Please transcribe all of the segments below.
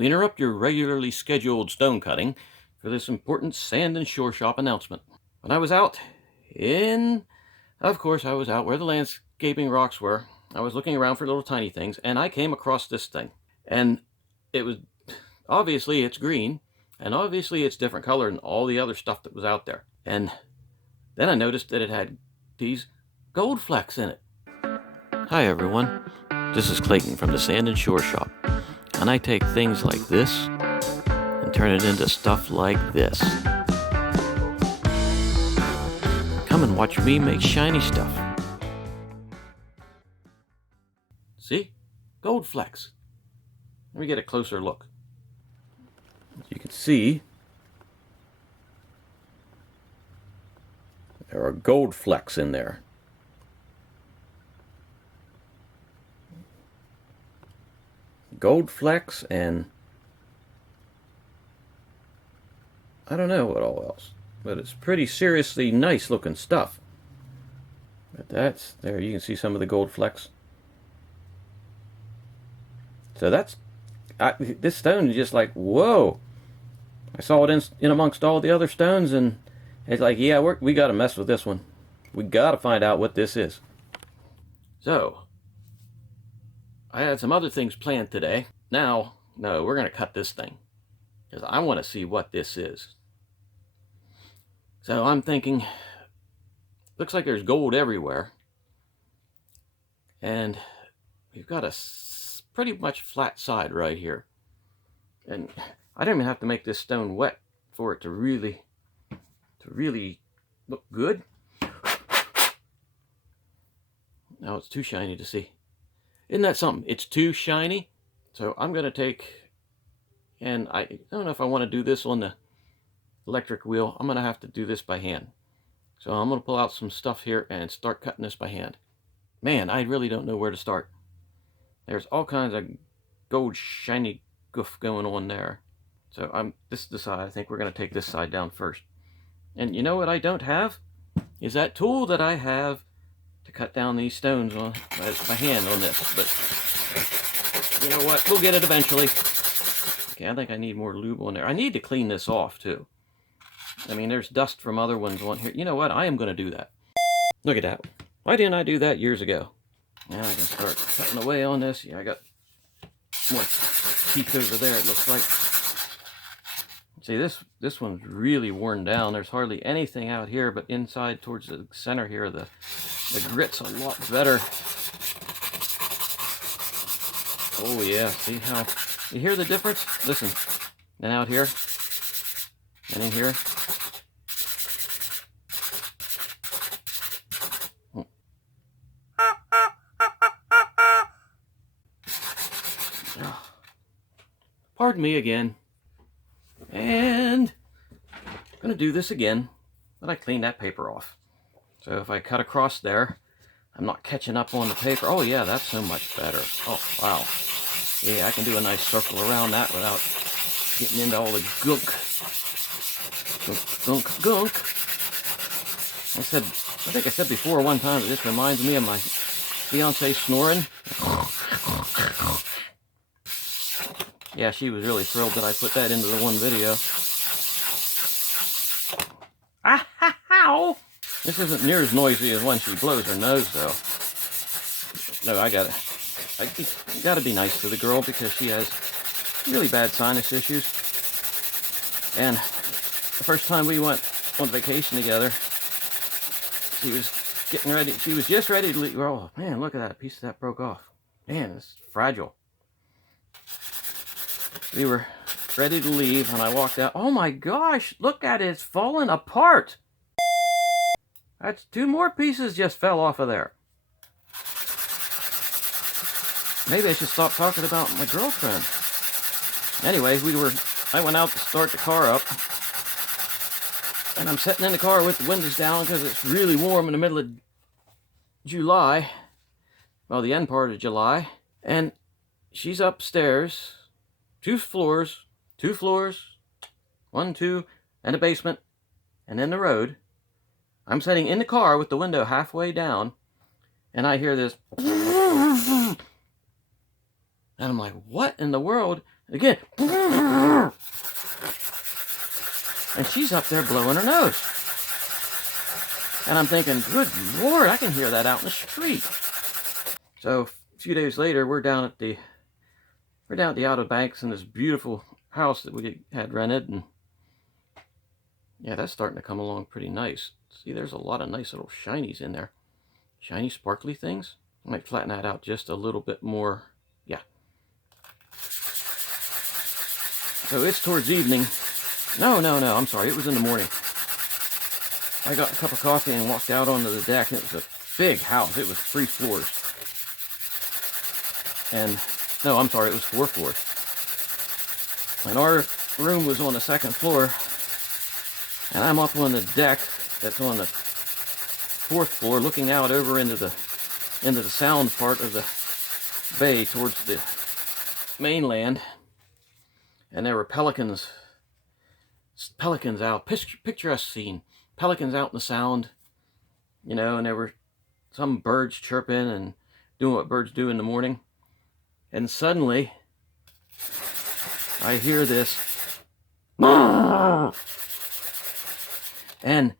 We interrupt your regularly scheduled stone cutting for this important sand and shore shop announcement. When I was out of course I was out where the landscaping rocks were. I was looking around for little tiny things, and I came across this thing. And it was, obviously it's green, and obviously it's different color than all the other stuff that was out there. And then I noticed that it had these gold flecks in it. Hi everyone, this is Clayton from the Sand and Shore Shop, and I take things like this and turn it into stuff like this. Come and watch me make shiny stuff. See? Gold flecks. Let me get a closer look. As you can see, there are gold flecks in there. Gold flecks, and I don't know what all else, but it's pretty seriously nice looking stuff. But that's, there you can see some of the gold flecks. So that's, this stone is just like, whoa. I saw it in amongst all the other stones, and it's like, yeah, we got to mess with this one. We got to find out what this is. So I had some other things planned today. Now, no, we're going to cut this thing, because I want to see what this is. So I'm thinking, looks like there's gold everywhere. And we've got a pretty much flat side right here. And I don't even have to make this stone wet for it to really look good. Now it's too shiny to see. Isn't that something? It's too shiny. So I'm going to take, and I don't know if I want to do this on the electric wheel. I'm going to have to do this by hand. So I'm going to pull out some stuff here and start cutting this by hand. Man, I really don't know where to start. There's all kinds of gold shiny goof going on there. So this is the side. I think we're going to take this side down first. And you know what I don't have? Is that tool that I have to cut down these stones on by hand on this. But you know what? We'll get it eventually. Okay, I think I need more lube on there. I need to clean this off too. I mean, there's dust from other ones on here. You know what? I am going to do that. Look at that. Why didn't I do that years ago? Now I can start cutting away on this. Yeah, I got more teeth over there, it looks like. See, this one's really worn down. There's hardly anything out here, but inside towards the center here, the grit's a lot better. Oh yeah, see how, you hear the difference? Listen, and out here, and in here. Pardon me again. And I'm going to do this again, but I cleaned that paper off. So if I cut across there, I'm not catching up on the paper. Oh yeah, that's so much better. Oh wow. Yeah, I can do a nice circle around that without getting into all the gunk. Gunk. I think I said before one time that this reminds me of my fiance snoring. Yeah, she was really thrilled that I put that into the one video. Ow! This isn't near as noisy as when she blows her nose, though. No, I gotta be nice to the girl because she has really bad sinus issues. And the first time we went on vacation together, she was getting ready. She was just ready to leave. Oh man, look at that. A piece of that broke off. Man, it's fragile. We were ready to leave, and I walked out. Oh my gosh, look at it, it's falling apart. That's 2 more pieces just fell off of there. Maybe I should stop talking about my girlfriend. Anyways, I went out to start the car up, and I'm sitting in the car with the windows down because it's really warm in the middle of July. Well, the end part of July. And she's upstairs. 2 floors, 1, 2, and a basement, and then the road. I'm sitting in the car with the window halfway down, and I hear this, and I'm like, what in the world? Again. And she's up there blowing her nose. And I'm thinking, good Lord, I can hear that out in the street. So a few days later, we're down at the Outer Banks in this beautiful house that we had rented, and yeah, that's starting to come along pretty nice. See, there's a lot of nice little shinies in there. Shiny, sparkly things. I might flatten that out just a little bit more. Yeah. So it's towards evening. No, I'm sorry. It was in the morning. I got a cup of coffee and walked out onto the deck, and it was a big house. It was 3 floors. And, no, I'm sorry, it was 4 floors. And our room was on the 2nd floor, and I'm up on the deck that's on the 4th floor, looking out over into the sound part of the bay towards the mainland. And there were pelicans out, picturesque scene. Pelicans out in the sound, you know, and there were some birds chirping and doing what birds do in the morning. And suddenly, I hear this, and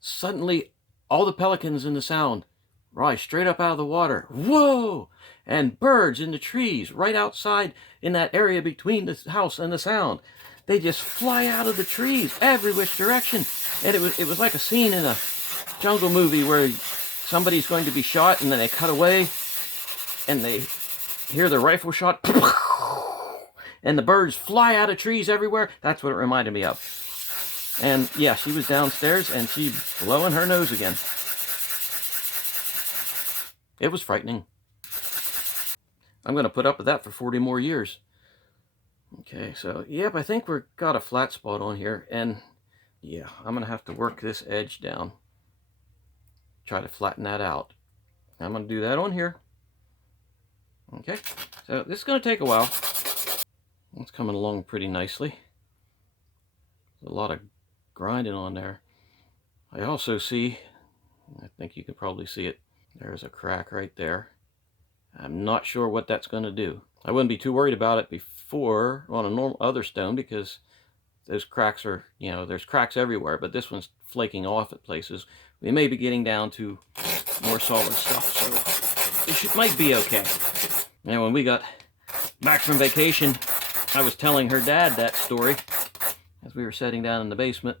suddenly all the pelicans in the sound rise straight up out of the water. Whoa! And birds in the trees right outside in that area between the house and the sound. They just fly out of the trees every which direction. And it was like a scene in a jungle movie where somebody's going to be shot, and then they cut away and they hear the rifle shot, and the birds fly out of trees everywhere. That's what it reminded me of. And yeah, she was downstairs and she blowing her nose again. It was frightening. I'm going to put up with that for 40 more years. Okay, so yep, I think we've got a flat spot on here, and yeah, I'm going to have to work this edge down. Try to flatten that out. I'm going to do that on here. Okay, so this is going to take a while. It's coming along pretty nicely. There's a lot of grinding on there. I also see, I think you can probably see it, there's a crack right there. I'm not sure what that's going to do. I wouldn't be too worried about it before on a normal other stone, because those cracks are, you know, there's cracks everywhere, but this one's flaking off at places. We may be getting down to more solid stuff, so it might be okay. Now, when we got back from vacation, I was telling her dad that story as we were sitting down in the basement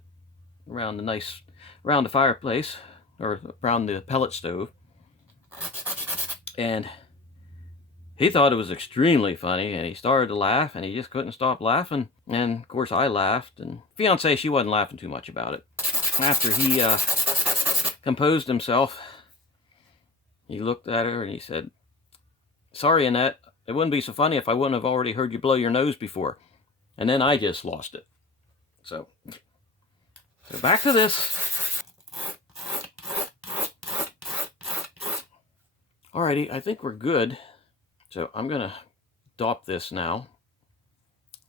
around the fireplace, or around the pellet stove, and he thought it was extremely funny, and he started to laugh, and he just couldn't stop laughing. And of course I laughed, and fiancée, she wasn't laughing too much about it. After he composed himself, he looked at her and he said, "Sorry, Annette, it wouldn't be so funny if I wouldn't have already heard you blow your nose before." And then I just lost it. So back to this. Alrighty, I think we're good. So I'm going to dop this now,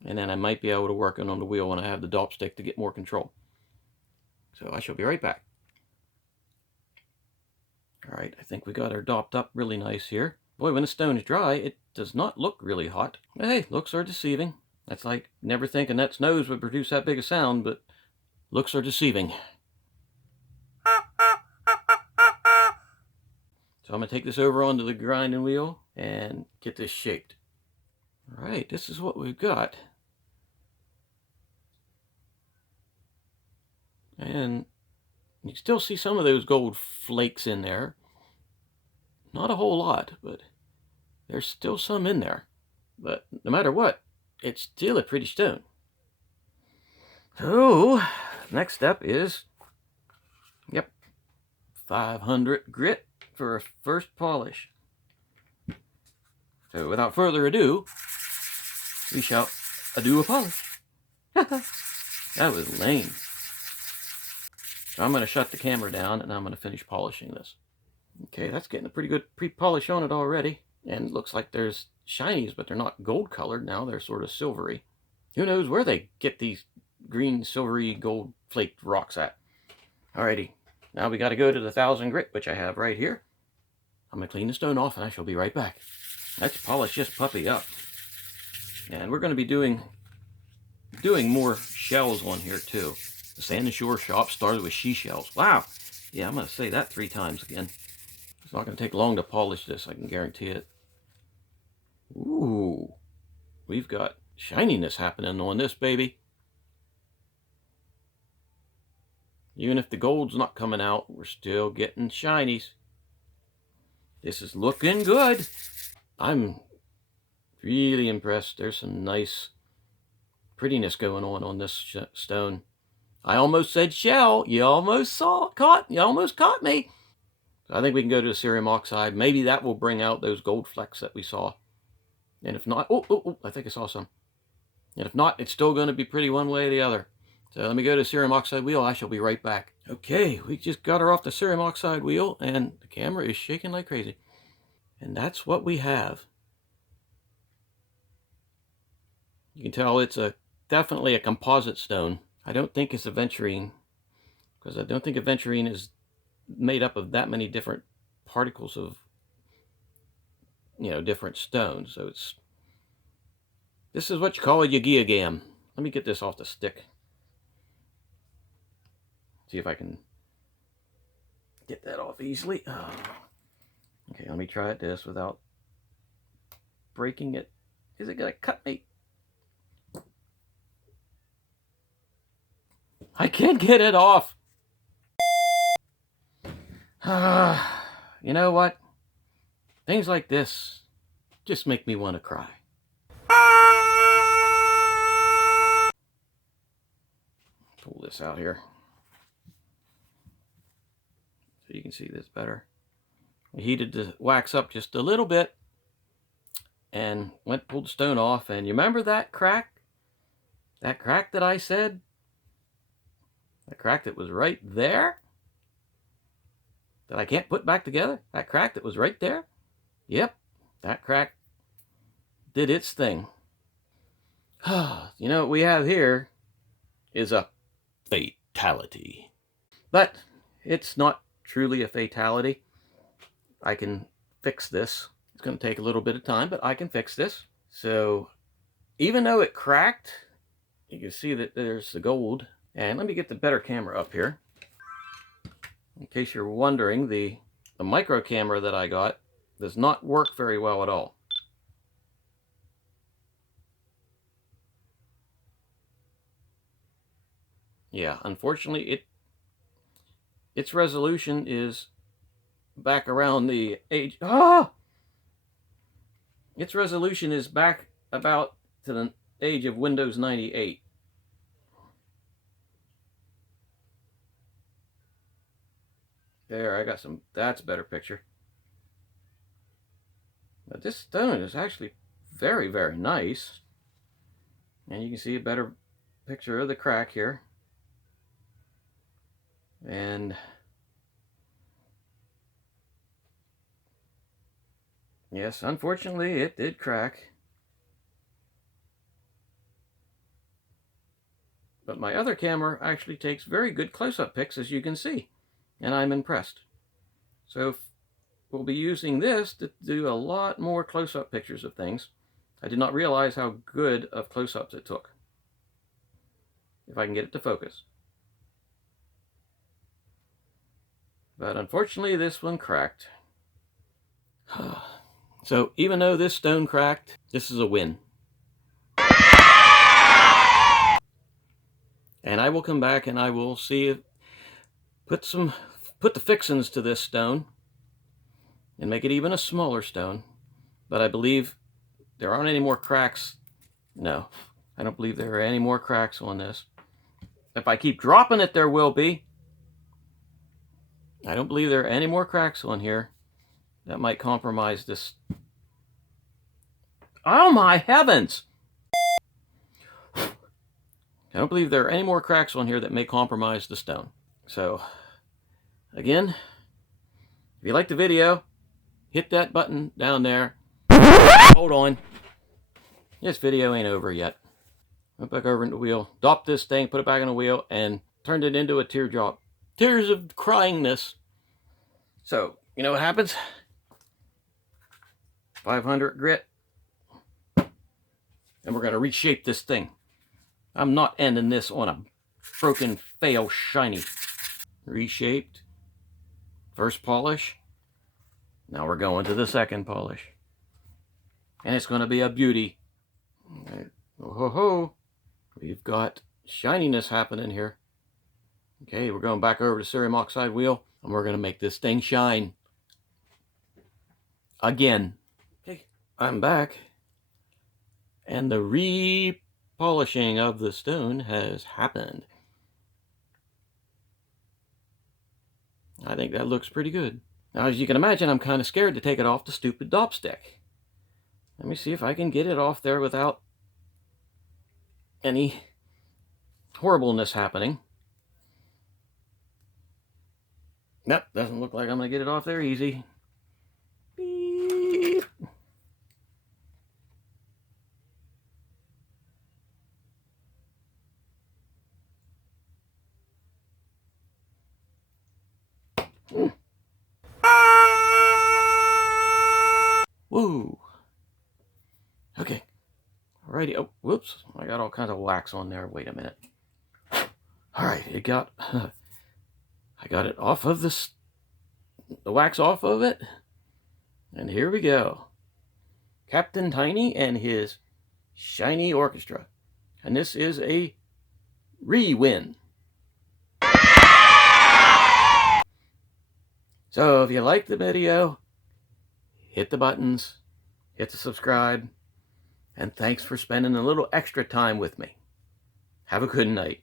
and then I might be able to work on the wheel when I have the dop stick to get more control. So I shall be right back. Alright, I think we got her dopped up really nice here. Boy, when the stone is dry, it does not look really hot. Hey, looks are deceiving. That's like never thinking Annette's nose would produce that big a sound, but looks are deceiving. So I'm going to take this over onto the grinding wheel and get this shaped. All right, this is what we've got. And you can still see some of those gold flakes in there. Not a whole lot, but there's still some in there. But no matter what, it's still a pretty stone. So, next step is, 500 grit for a first polish. So without further ado, we shall do a polish. That was lame. So I'm going to shut the camera down and I'm going to finish polishing this. Okay, that's getting a pretty good pre-polish on it already. And it looks like there's shinies, but they're not gold colored now. They're sort of silvery. Who knows where they get these green, silvery, gold flaked rocks at. Alrighty, now we got to go to the 1000 grit, which I have right here. I'm going to clean the stone off and I shall be right back. Let's polish this puppy up. And we're going to be doing more shells on here too. The Sand and Shore shop started with she shells. Wow. Yeah, I'm going to say that 3 times again. It's not going to take long to polish this, I can guarantee it. Ooh. We've got shininess happening on this baby. Even if the gold's not coming out, we're still getting shinies. This is looking good. I'm really impressed. There's some nice prettiness going on this stone. I almost said shell. You almost caught me. So I think we can go to the cerium oxide. Maybe that will bring out those gold flecks that we saw. And if not, I think I saw some. And if not, it's still going to be pretty one way or the other. So let me go to the cerium oxide wheel. I shall be right back. Okay, we just got her off the cerium oxide wheel, and the camera is shaking like crazy. And that's what we have. You can tell it's definitely a composite stone. I don't think it's aventurine, because I don't think aventurine is made up of that many different particles of, different stones. So this is what you call a yagiyagam. Let me get this off the stick. See if I can get that off easily. Oh. Okay, let me try this without breaking it. Is it gonna cut me? I can't get it off. You know what? Things like this just make me want to cry. Pull this out here so you can see this better. We heated the wax up just a little bit and pulled the stone off. And you remember that crack? That crack that I said? The crack that was right there? That I can't put back together? That crack that was right there? Yep, that crack did its thing. You know what we have here is a fatality. But it's not truly a fatality. I can fix this. It's going to take a little bit of time, but I can fix this. So even though it cracked, you can see that there's the gold. And let me get the better camera up here. In case you're wondering, the micro camera that I got does not work very well at all. Yeah, unfortunately, its resolution is back around the age. Its resolution is back about to the age of Windows 98. There, I got some. That's a better picture. But this stone is actually very, very nice. And you can see a better picture of the crack here. And yes, unfortunately, it did crack. But my other camera actually takes very good close-up pics, as you can see. And I'm impressed. So we'll be using this to do a lot more close-up pictures of things. I did not realize how good of close-ups it took. If I can get it to focus. But unfortunately, this one cracked. So even though this stone cracked, this is a win. And I will come back and I will see if put the fixins to this stone and make it even a smaller stone. But I believe there aren't any more cracks. No, I don't believe there are any more cracks on this. If I keep dropping it, there will be. I don't believe there are any more cracks on here that might compromise this. Oh my heavens! I don't believe there are any more cracks on here that may compromise the stone. So, again, if you like the video, hit that button down there. Hold on. This video ain't over yet. Went back over in the wheel, dropped this thing, put it back on the wheel, and turned it into a teardrop. Tears of cryingness. So, you know what happens? 500 grit. and we're going to reshape this thing. I'm not ending this on a broken, fail, shiny. Reshaped. First polish. Now we're going to the second polish. And it's going to be a beauty. Oh ho ho. We've got shininess happening here. Okay, we're going back over to cerium oxide wheel, and we're going to make this thing shine. Again. Okay, I'm back. And the re-polishing of the stone has happened. I think that looks pretty good. Now, as you can imagine, I'm kind of scared to take it off the stupid dopstick. Let me see if I can get it off there without any horribleness happening. Nope, doesn't look like I'm going to get it off there easy. Beep. Woo. Okay. Alrighty. Oh, whoops. I got all kinds of wax on there. Wait a minute. Alright, it got... I got it off of the wax off of it. And here we go. Captain Tiny and his shiny orchestra. And this is a re-win. So if you like the video, hit the buttons, hit the subscribe, and thanks for spending a little extra time with me. Have a good night.